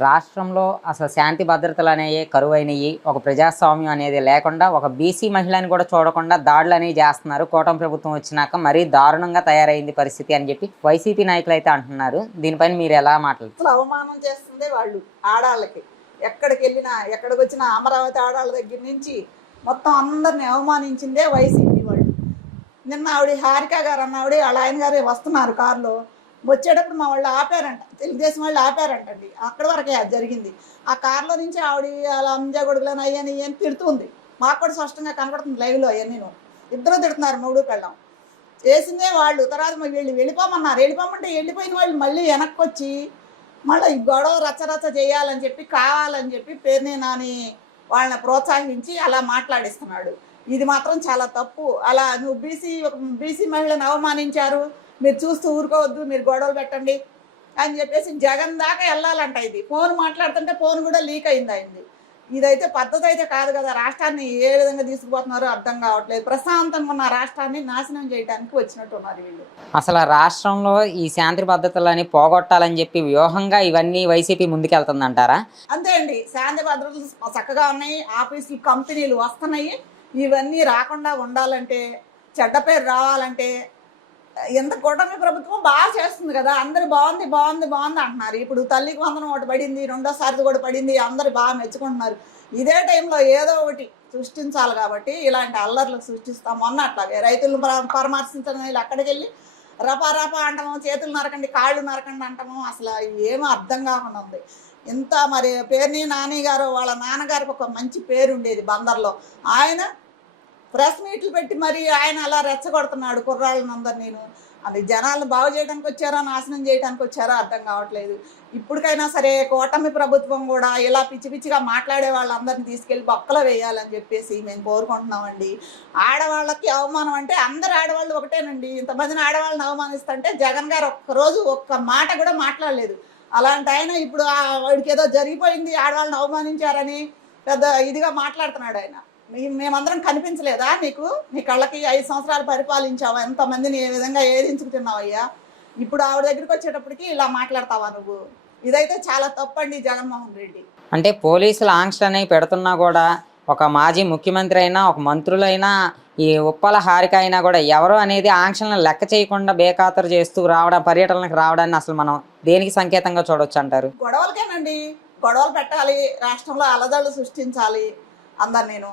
రాష్ట్రంలో అసలు శాంతి భద్రతలు అనేవి కరువైనవి ఒక ప్రజాస్వామ్యం అనేది లేకుండా ఒక బీసీ మహిళని కూడా చూడకుండా దాడులు అనేవి చేస్తున్నారు. కూటమి ప్రభుత్వం వచ్చినాక మరీ దారుణంగా తయారైంది పరిస్థితి అని చెప్పి వైసీపీ నాయకులు అయితే అంటున్నారు. దీనిపైన మీరు ఎలా మాట్లాడుతారు అవమానం చేస్తుందే వాళ్ళు ఆడాళ్ళకి. ఎక్కడికి వెళ్ళినా ఎక్కడికి వచ్చినా అమరావతి ఆడాళ్ళ దగ్గర నుంచి మొత్తం అందరిని అవమానించిందే వైసీపీ వాళ్ళు. నిన్న ఆవిడ హారిక గారు అన్న ఆవిడ వాళ్ళ ఆయన గారే వస్తున్నారు కారులో. వచ్చేటప్పుడు మా వాళ్ళు ఆపారంట. తెలుగుదేశం వాళ్ళు ఆపారంటండి. అక్కడ వరకే అది జరిగింది. ఆ కార్లో నుంచి ఆవిడ అలా అంజా గొడుగులను అయ్యని అని తిడుతుంది. మాకు కూడా స్పష్టంగా కనపడుతుంది లైవ్లో అవన్నీ ఇద్దరు తిడుతున్నారు మూడు పెళ్ళం. వేసిందే వాళ్ళు. తర్వాత మరి వీళ్ళు వెళ్ళిపోమన్నారు. వెళ్ళిపోమంటే వెళ్ళిపోయిన వాళ్ళు మళ్ళీ వెనక్కి వచ్చి మళ్ళీ గొడవ రచ్చరచ్చ చేయాలని చెప్పి కావాలని చెప్పి పేరునే నాని వాళ్ళని ప్రోత్సహించి అలా మాట్లాడిస్తున్నాడు. ఇది మాత్రం చాలా తప్పు. అలా నువ్వు బీసీ బీసీ మహిళను అవమానించారు. మీరు చూస్తూ ఊరుకోవద్దు మీరు గొడవలు పెట్టండి అని చెప్పేసి జగన్ దాకా వెళ్ళాలంట ఇది. ఫోన్ మాట్లాడుతుంటే ఫోన్ కూడా లీక్ అయింది అయింది ఇదైతే పద్ధతి అయితే కాదు కదా రాష్ట్రాన్ని ఏ విధంగా తీసుకుపోతున్నారో అర్థం కావట్లేదు. ప్రశాంతంగా ఉన్న రాష్ట్రాన్ని నాశనం చేయడానికి వచ్చినట్టు ఉన్నారు వీళ్ళు. అసలు రాష్ట్రంలో ఈ శాంతి భద్రతలని పోగొట్టాలని చెప్పి వ్యూహంగా ఇవన్నీ వైసీపీ ముందుకెళ్తుందంటారా? అంతే అండి. శాంతి భద్రతలు చక్కగా ఉన్నాయి ఆఫీసులు కంపెనీలు వస్తున్నాయి. ఇవన్నీ రాకుండా ఉండాలంటే చెడ్డ పేరు రావాలంటే ఎంత కూటమి ప్రభుత్వం బాగా చేస్తుంది కదా అందరు బాగుంది బాగుంది బాగుంది అంటున్నారు. ఇప్పుడు తల్లికి వందనం ఒకటి పడింది రెండోసారిది కూడా పడింది అందరు బాగా మెచ్చుకుంటున్నారు. ఇదే టైంలో ఏదో ఒకటి సృష్టించాలి కాబట్టి ఇలాంటి అల్లర్లు సృష్టిస్తాం. మొన్న అట్లాగే రైతులను పరామర్శించడం వీళ్ళు అక్కడికి వెళ్ళి రపా రపా అంటాము చేతులు నరకండి కాళ్ళు నరకండి అంటాము అసలు ఏమీ అర్థం కాకుండా ఉంది. ఇంత మరి పేర్ని నాని గారు వాళ్ళ నాన్నగారికి ఒక మంచి పేరు ఉండేది బందర్లో. ఆయన ప్రెస్ మీట్లు పెట్టి మరి ఆయన అలా రెచ్చగొడుతున్నాడు కుర్రాళ్ళని అందరు నేను. అది జనాలను బాగు చేయడానికి వచ్చారా నాశనం చేయడానికి వచ్చారా అర్థం కావట్లేదు. ఇప్పటికైనా సరే కూటమి ప్రభుత్వం కూడా ఇలా పిచ్చి పిచ్చిగా మాట్లాడే వాళ్ళందరినీ తీసుకెళ్ళి బొక్కలో వేయాలని చెప్పేసి మేము కోరుకుంటున్నామండి. ఆడవాళ్ళకి అవమానం అంటే అందరు ఆడవాళ్ళు ఒకటేనండి. ఇంతమందిని ఆడవాళ్ళని అవమానిస్తుంటే జగన్ గారు ఒక్కరోజు ఒక్క మాట కూడా మాట్లాడలేదు. అలాంటి ఆయన ఇప్పుడు వాడికి ఏదో జరిగిపోయింది ఆడవాళ్ళని అవమానించారని పెద్ద ఇదిగా మాట్లాడుతున్నాడు ఆయన. మేమందరం కనిపించలేదా నీకు? నీ కళ్ళకి ఐదు సంవత్సరాలు పరిపాలించావా? ఎంతమందిని ఏ విధంగా ఏదించుకు తిన్నావయ్యా ఇప్పుడు ఆవిడ దగ్గరికి వచ్చేటప్పటికి ఇలా మాట్లాడతావా నువ్వు? ఇదైతే చాలా తప్పండి జగన్మోహన్ రెడ్డి. అంటే పోలీసుల ఆంక్షలు అనేవి పెడుతున్నా కూడా ఒక మాజీ ముఖ్యమంత్రి అయినా ఒక మంత్రులైనా ఈ ఉప్పల హారిక అయినా కూడా ఎవరు అనేది ఆంక్షలను లెక్క చేయకుండా బేఖాతరు చేస్తూ రావడం పర్యటనలకు రావడాన్ని అసలు మనం దేనికి సంకేతంగా చూడొచ్చు అంటారు? గొడవలకేనండి. గొడవలు పెట్టాలి. రాష్ట్రంలో అలదళ్ళు సృష్టించాలి అందరు నేను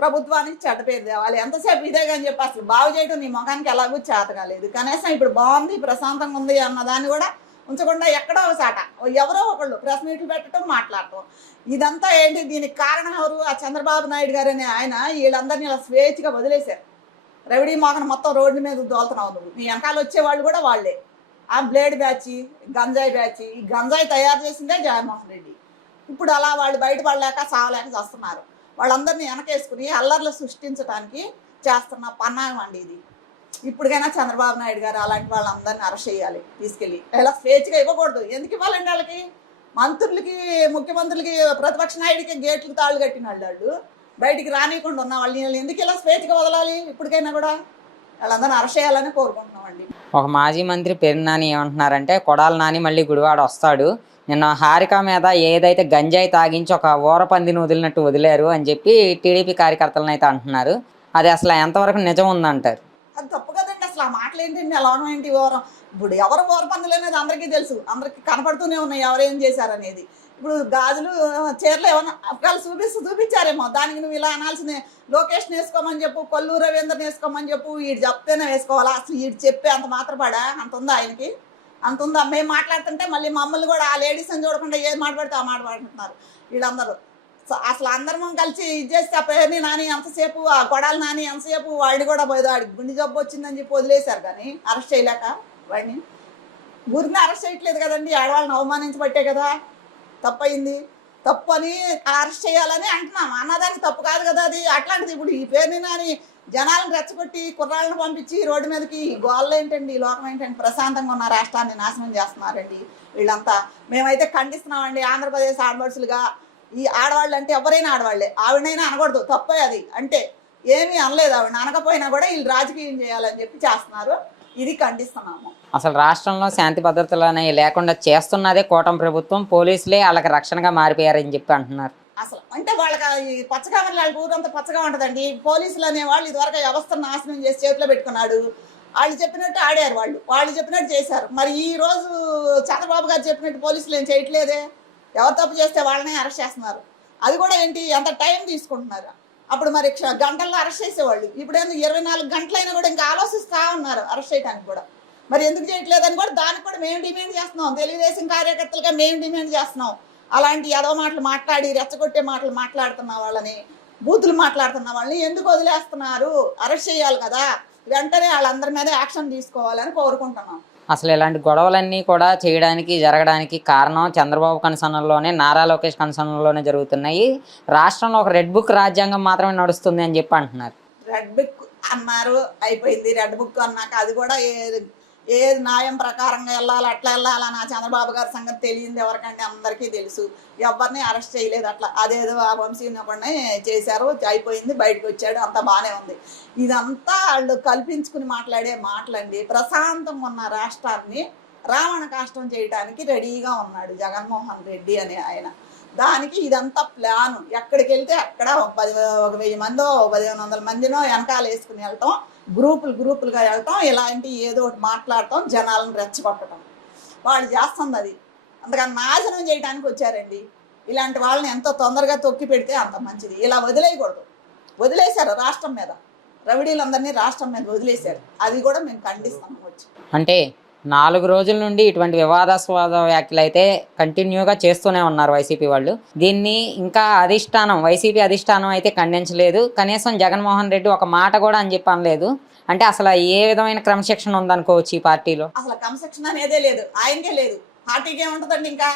ప్రభుత్వానికి చెడ్డ పేరు తేవాలి. ఎంతసేపు ఇదే కానీ చెప్పి అసలు బాగు చేయడం నీ ముఖానికి ఎలాగూ చేత కాలేదు. కనీసం ఇప్పుడు బాగుంది ప్రశాంతంగా ఉంది అన్నదాన్ని కూడా ఉంచకుండా ఎక్కడో ఒకసాట ఎవరో ఒకళ్ళు ప్రెస్ మీట్లు పెట్టడం మాట్లాడటం. ఇదంతా ఏంటి? దీనికి కారణం ఎవరు? ఆ చంద్రబాబు నాయుడు గారు అనే ఆయన వీళ్ళందరినీ ఇలా స్వేచ్ఛగా వదిలేశారు. రెవడీ మోహన్ మొత్తం రోడ్డు మీద దోలుతున్నావు నువ్వు. నీ వెనకాల వచ్చేవాళ్ళు కూడా వాళ్ళే. ఆ బ్లేడ్ బ్యాచ్ గంజాయి బ్యాచ్ ఈ గంజాయి తయారు చేసిందే జగన్మోహన్ రెడ్డి. ఇప్పుడు అలా వాళ్ళు బయటపడలేక సావలేక చేస్తున్నారు. వాళ్ళందరినీ వెనకేసుకుని అల్లర్లు సృష్టించడానికి చేస్తున్న పన్నాయం అండి ఇది. ఇప్పటికైనా చంద్రబాబు నాయుడు గారు అలాంటి వాళ్ళందరినీ అరెస్ట్ చేయాలి తీసుకెళ్ళి. ఇలా స్వేచ్ఛగా ఇవ్వకూడదు. ఎందుకు ఇవ్వాలండి వాళ్ళకి? మంత్రులకి ముఖ్యమంత్రులకి ప్రతిపక్ష నాయుడికి గేట్లు తాళ్ళు కట్టిన వాళ్ళు. బయటికి రానియకుండా ఉన్న వాళ్ళని ఎందుకు ఇలా స్వేచ్ఛగా వదలాలి ఇప్పటికైనా కూడా? వాళ్ళందరినీ అరెస్ట్ చేయాలని కోరుకుంటున్నామండి ఒక మాజీ మంత్రి పెరినాని ఏమంటున్నారంటే కొడాల నాని మళ్ళీ గుడివాడ వస్తాడు. నిన్న హారిక మీద ఏదైతే గంజాయి తాగించి ఒక ఊరపందిని వదిలినట్టు వదిలేరు అని చెప్పి టీడీపీ కార్యకర్తలను అయితే అంటున్నారు. అది అసలు ఎంతవరకు నిజం ఉందంటారు? అది తప్పు కదండి. అసలు ఆ మాటలు ఏంటండి అలా ఏంటి ఓరం ఇప్పుడు ఎవరు ఊరపందులు అనేది అందరికీ తెలుసు. అందరికీ కనపడుతూనే ఉన్నాయి ఎవరేం చేశారనేది ఇప్పుడు గాజులు చీరలు ఏమన్నా అప్పకాలు చూపిస్తూ చూపించారేమో. దానికి నువ్వు ఇలా అనాల్సిన లోకేష్ వేసుకోమని చెప్పు కొల్లు రవీంద్ర వేసుకోమని చెప్పు వీడు చెప్తేనే వేసుకోవాలా? అసలు వీడు చెప్పే అంత మాత్రపడా? అంత ఉందా ఆయనకి? అంత ఉందా. మేము మాట్లాడుతుంటే మళ్ళీ మమ్మల్ని కూడా ఆ లేడీస్ అని చూడకుండా ఏది మాట్లాడితే ఆ మాట మాట్లాడుతున్నారు. వీళ్ళందరూ. అసలు అందరం కలిసి ఇది చేస్తే ఆ పేరుని నాని ఎంతసేపు ఆ కొడాలి నాని ఎంతసేపు వాడిని కూడా పోయేది వాడికి గుండె జబ్బు వచ్చిందని చెప్పి వదిలేశారు కానీ అరెస్ట్ చేయలేక వాడిని. ఊరిని అరెస్ట్ చేయట్లేదు కదండి. ఆడవాళ్ళని అవమానించబట్టే కదా తప్పయింది. తప్పు అని అరెస్ట్ చేయాలని అంటున్నాం. అన్నదానికి తప్పు కాదు కదా అది. అట్లాంటిది ఇప్పుడు ఈ పేరుని నాని జనాలను రెచ్చగొట్టి కుర్రాళ్ళని పంపించి రోడ్డు మీదకి గోళ్ళ గోళ్ళు ఏంటండి? లోకం ఏంటండి? ప్రశాంతంగా ఉన్న రాష్ట్రాన్ని నాశనం చేస్తున్నారండి వీళ్ళంతా. మేమైతే ఖండిస్తున్నామండి ఆంధ్రప్రదేశ్ ఆడపడుచులుగా. ఈ ఆడవాళ్ళు అంటే ఎవరైనా ఆడవాళ్ళే. ఆవిడనైనా అనకూడదు. తప్పే అది. అంటే ఏమీ అనలేదు ఆవిడ. అనకపోయినా కూడా వీళ్ళు రాజకీయం చేయాలని చెప్పి చేస్తున్నారు. ఇది ఖండిస్తున్నాము. అసలు రాష్ట్రంలో శాంతి భద్రతలు అనేవి లేకుండా చేస్తున్నదే కూటమి ప్రభుత్వం పోలీసులే వాళ్ళకి రక్షణగా మారిపోయారని చెప్పి అంటున్నారు. అసలు అంటే వాళ్ళకి ఈ పచ్చగా వాళ్ళ ఊరంతా పచ్చగా ఉంటుందండి. పోలీసులు అనేవాళ్ళు ఇదివరకు వ్యవస్థను నాశనం చేసి చేతిలో పెట్టుకున్నాడు. వాళ్ళు చెప్పినట్టు ఆడారు వాళ్ళు. వాళ్ళు చెప్పినట్టు చేశారు. మరి ఈ రోజు చంద్రబాబు గారు చెప్పినట్టు పోలీసులు ఏం చేయట్లేదే? ఎవరు తప్పు చేస్తే వాళ్ళనే అరెస్ట్ చేస్తున్నారు. అది కూడా ఏంటి? ఎంత టైం తీసుకుంటున్నారు? అప్పుడు మరి గంటల్లో అరెస్ట్ చేసేవాళ్ళు. ఇప్పుడు ఏంది ఇరవై నాలుగు గంటలైనా కూడా ఇంకా ఆలోచిస్తూ ఉన్నారు అరెస్ట్ చేయడానికి కూడా. మరి ఎందుకు చేయట్లేదని కూడా దానికి కూడా మేము డిమాండ్ చేస్తున్నాం. తెలుగుదేశం కార్యకర్తలుగా మేము డిమాండ్ చేస్తున్నాం. అలాంటి ఏదో మాటలు మాట్లాడి రెచ్చగొట్టే మాటలు మాట్లాడుతున్న వాళ్ళని బూతులు మాట్లాడుతున్న వాళ్ళని ఎందుకు వదిలేస్తున్నారు? అరెస్ట్ చేయాలి కదా. వెంటనే వాళ్ళందరి మీద యాక్షన్ తీసుకోవాలని కోరుకుంటున్నాం. అసలు ఇలాంటి గొడవలన్నీ కూడా చేయడానికి జరగడానికి కారణం చంద్రబాబు కన్సర్న్లోనే నారా లోకేష్ కన్సర్న్లోనే జరుగుతున్నాయి. రాష్ట్రంలో ఒక రెడ్ బుక్ రాజ్యాంగం మాత్రమే నడుస్తుంది అని చెప్పి అంటున్నారు. రెడ్ బుక్ అన్నారు అయిపోయింది రెడ్ బుక్ అన్నాక అది కూడా ఏది న్యాయం ప్రకారంగా వెళ్ళాలి అట్లా వెళ్ళాలి నా చంద్రబాబు గారి సంగతి తెలియంది ఎవరికంటే అందరికీ తెలుసు. ఎవరిని అరెస్ట్ చేయలేదు అట్లా. అదేదో ఆ వంశీని చేశారు అయిపోయింది బయటకు వచ్చాడు అంత బాగానే ఉంది. ఇదంతా వాళ్ళు కల్పించుకుని మాట్లాడే మాటలండి. ప్రశాంతంగా ఉన్న రాష్ట్రాన్ని రావణ కాష్టం చేయడానికి రెడీగా ఉన్నాడు జగన్మోహన్ రెడ్డి అనే ఆయన. దానికి ఇదంతా ప్లాను. ఎక్కడికి వెళ్తే అక్కడ ఒక పది ఒక వెయ్యి మందో పదిహేను వందల మందినో వెనకాల వేసుకుని వెళ్ళటం గ్రూపులు గ్రూపులుగా వెళ్తాం ఇలాంటి ఏదో ఒకటి మాట్లాడటం జనాలను రెచ్చగొట్టడం. వాళ్ళు చేస్తుంది అది. అందుకని నాశనం చేయడానికి వచ్చారండి. ఇలాంటి వాళ్ళని ఎంతో తొందరగా తొక్కి పెడితే అంత మంచిది. ఇలా వదిలేయకూడదు. వదిలేశారు రాష్ట్రం మీద. రవిడీలందరినీ రాష్ట్రం మీద వదిలేశారు. అది కూడా మేము ఖండిస్తాం వచ్చి అంటే నాలుగు రోజుల నుండి ఇటువంటి వివాదాస్వాద వ్యాఖ్యలు అయితే కంటిన్యూగా చేస్తూనే ఉన్నారు వైసీపీ వాళ్ళు. దీన్ని ఇంకా అధిష్టానం వైసీపీ అధిష్టానం అయితే ఖండించలేదు. కనీసం జగన్మోహన్ రెడ్డి ఒక మాట కూడా అని చెప్పి అనలేదు. అంటే అసలు ఏ విధమైన క్రమశిక్షణ ఉందనుకోవచ్చు ఈ పార్టీలో? అసలు క్రమశిక్షణ అనేదే లేదు. ఆయనకే లేదు. పార్టీకి ఏముంటుందండి ఇంకా?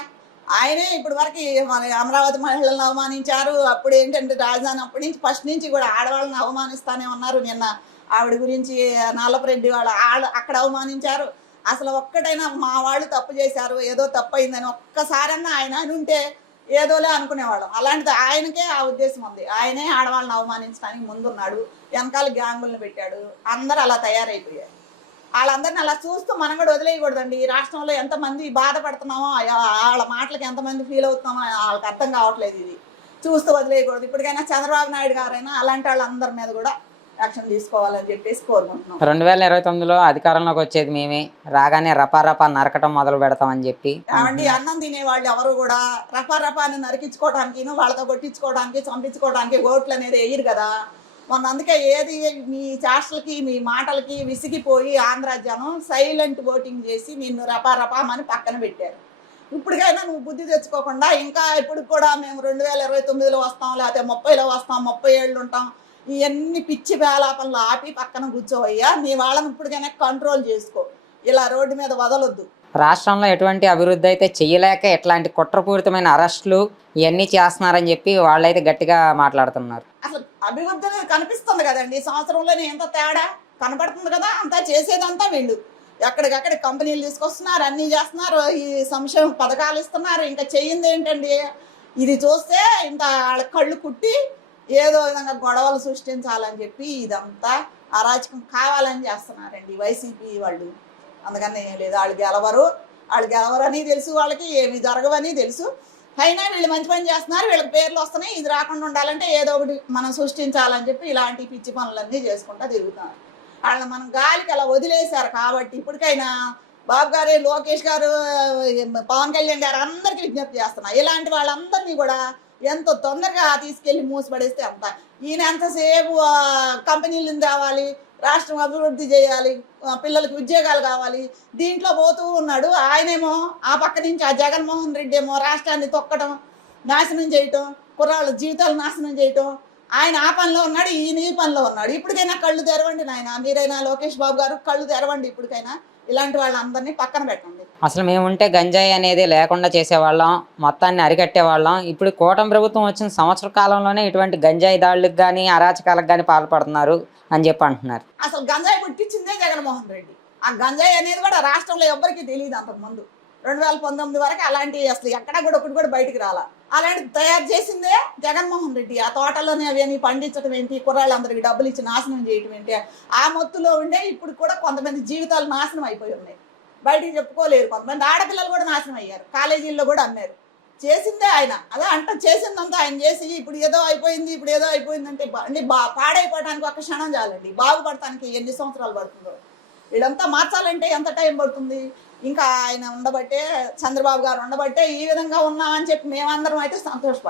ఆయనే ఇప్పటి వరకు మన అమరావతి మహిళలను అవమానించారు. అప్పుడు ఏంటంటే రాజధాని అప్పటి నుంచి ఫస్ట్ నుంచి కూడా ఆడవాళ్ళని అవమానిస్తానే ఉన్నారు. నిన్న ఆవిడ గురించి నాలపరెడ్డి వాళ్ళు ఆడ అక్కడ అవమానించారు. అసలు ఒక్కటైనా మా వాళ్ళు తప్పు చేశారు ఏదో తప్పు అయిందని ఒక్కసారన్నా ఆయన అని ఉంటే ఏదోలే అనుకునేవాళ్ళం. అలాంటిది ఆయనకే ఆ ఉద్దేశం ఉంది. ఆయనే ఆడవాళ్ళని అవమానించడానికి ముందున్నాడు వెనకాల గ్యాంగులను పెట్టాడు అందరూ అలా తయారైపోయారు. వాళ్ళందరిని అలా చూస్తూ మనం కూడా వదిలేయకూడదండి. ఈ రాష్ట్రంలో ఎంతమంది బాధపడుతున్నామో వాళ్ళ మాటలకు ఎంతమంది ఫీల్ అవుతున్నామో వాళ్ళకి అర్థం కావట్లేదు ఇది. చూస్తూ వదిలేయకూడదు. ఇప్పటికైనా చంద్రబాబు నాయుడు గారైనా అలాంటి వాళ్ళందరి మీద కూడా యాక్షన్ తీసుకోవాలని చెప్పేసి కోరుకుంటున్నాం. రెండు వేల ఇరవై తొమ్మిదిలో అధికారంలోకి వచ్చేది మేమే. రాగానే రపా రపా నరకటం మొదలు పెడతామని చెప్పి. ఏమండి అన్నం తినే వాళ్ళు ఎవరు కూడా రఫా రఫాని నరికించుకోవడానికి వాళ్ళతో కొట్టించుకోవడానికి చంపించుకోవడానికి ఓట్లు అనేది వేయరు కదా. మొన్న అందుకే ఏది మీ చాష్టలకి మీ మాటలకి విసిగిపోయి ఆంధ్ర జనం సైలెంట్ ఓటింగ్ చేసి నిన్ను రపా రపామని పక్కన పెట్టారు. ఇప్పటికైనా నువ్వు బుద్ధి తెచ్చుకోకుండా ఇంకా ఇప్పుడు కూడా మేము రెండు వేల ఇరవై తొమ్మిదిలో వస్తాం లేకపోతే ముప్పైలో వస్తాం ముప్పై ఏళ్ళు ఉంటాం ఇవన్నీ పిచ్చి వేలాపనలు ఆపి పక్కన కూర్చోవయ్యా. నీ వాళ్ళని ఇప్పటికైనా కంట్రోల్ చేసుకో. ఇలా రోడ్డు మీద వదలొద్దు. రాష్ట్రంలో ఎటువంటి అభివృద్ధి అయితే చేయలేక ఎట్లాంటి కుట్రపూరితమైన అరెస్టులు ఇవన్నీ చేస్తున్నారని చెప్పి వాళ్ళైతే గట్టిగా మాట్లాడుతున్నారు. అసలు అభివృద్ధి అనేది కనిపిస్తుంది కదండి. ఈ సంవత్సరంలోనే ఎంత తేడా కనపడుతుంది కదా. అంతా చేసేదంతా వీళ్ళు. ఎక్కడికక్కడ కంపెనీలు తీసుకొస్తున్నారు అన్నీ చేస్తున్నారు ఈ సంక్షేమ పథకాలు ఇస్తున్నారు. ఇంకా చెయ్యింది ఏంటండి? ఇది చూస్తే ఇంత వాళ్ళ కళ్ళు కుట్టి ఏదో విధంగా గొడవలు సృష్టించాలని చెప్పి ఇదంతా అరాచకం కావాలని చేస్తున్నారండి వైసీపీ వాళ్ళు. అందుకని ఏం లేదు వాళ్ళు గెలవరు. వాళ్ళు గెలవరని తెలుసు వాళ్ళకి ఏమి జరగవని తెలుసు. అయినా వీళ్ళు మంచి పని చేస్తున్నారు వీళ్ళకి పేర్లు వస్తున్నాయి. ఇది రాకుండా ఉండాలంటే ఏదో ఒకటి మనం సృష్టించాలని చెప్పి ఇలాంటి పిచ్చి పనులన్నీ చేసుకుంటా తిరుగుతున్నారు. వాళ్ళని మనం గాలికి అలా వదిలేశారు కాబట్టి ఇప్పటికైనా బాబు గారు లోకేష్ గారు పవన్ కళ్యాణ్ గారు అందరికీ విజ్ఞప్తి చేస్తున్నా. ఇలాంటి వాళ్ళందరినీ కూడా ఎంత తొందరగా తీసుకెళ్ళి మూసిపడేస్తే అంత. ఈయన ఎంతసేపు ఆ, కంపెనీలను తేవాలి రాష్ట్రం అభివృద్ధి చేయాలి పిల్లలకి పిల్లలకు ఉద్యోగాలు కావాలి దీంట్లో పోతూ ఉన్నాడు. ఆయనేమో ఆ పక్క నుంచి ఆ జగన్మోహన్ రెడ్డి ఏమో రాష్ట్రాన్ని తొక్కడం నాశనం చేయటం కుర్రాళ్ళ జీవితాలు నాశనం చేయటం. ఆయన ఆ పనిలో ఉన్నాడు ఈయన ఈ పనిలో ఉన్నాడు. ఇప్పటికైనా కళ్ళు తెరవండి నాయన. మీరైనా లోకేష్ బాబు గారు కళ్ళు తెరవండి ఇప్పటికైనా. ఇలాంటి వాళ్ళందరినీ పక్కన పెట్టండి. అసలు మేము ఉంటే గంజాయి అనేది లేకుండా చేసేవాళ్ళం మొత్తాన్ని అరికట్టేవాళ్ళం. ఇప్పుడు కూటమి ప్రభుత్వం వచ్చిన సంవత్సర కాలంలోనే ఇటువంటి గంజాయి దాడులకు కానీ అరాచకాలకు కానీ పాల్పడుతున్నారు అని చెప్పి అంటున్నారు. అసలు గంజాయి పుట్టించిందే జగన్మోహన్ రెడ్డి. ఆ గంజాయి అనేది కూడా రాష్ట్రంలో ఎవ్వరికీ తెలియదు అంతకుముందు. రెండు వేల పంతొమ్మిది వరకు అలాంటి అసలు ఎక్కడా కూడా ఒకటి కూడా బయటికి రాలా. అలాంటి తయారు చేసిందే జగన్మోహన్ రెడ్డి. ఆ తోటలోనే అవన్నీ పండించడం ఏంటి? కుర్రాళ్ళందరికీ డబ్బులు ఇచ్చి నాశనం చేయటం ఏంటి? ఆ మొత్తులో ఉండే ఇప్పుడు కూడా కొంతమంది జీవితాలు నాశనం అయిపోయి ఉన్నాయి. బయటికి చెప్పుకోలేరు కొంతమంది. ఆడపిల్లలు కూడా నాశనం అయ్యారు. కాలేజీల్లో కూడా అమ్మారు. చేసిందే ఆయన. అదే అంట చేసిందంతా ఆయన చేసి ఇప్పుడు ఏదో అయిపోయింది ఇప్పుడు ఏదో అయిపోయిందంటే బా- అంటే బా పాడైపోవడానికి ఒక క్షణం చాలండి. బాగుపడటానికి ఎన్ని సంవత్సరాలు పడుతుందో. వీళ్ళంతా మార్చాలంటే ఎంత టైం పడుతుంది? ఇంకా ఆయన ఉండబట్టే చంద్రబాబు గారు ఉండబట్టే ఈ విధంగా ఉన్నామని చెప్పి మేమందరం అయితే సంతోషపడాలి